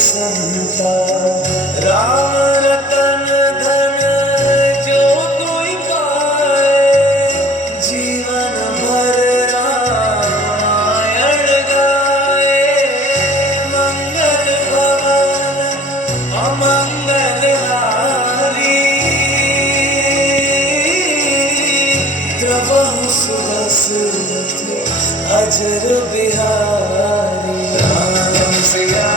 संता राम रतन धन जो कोई पाए, जीवन भर रामायण गाए। मंगल भवन अमंगल हारी, द्रवहु सुदशरथ अजर बिहारी। राम सिया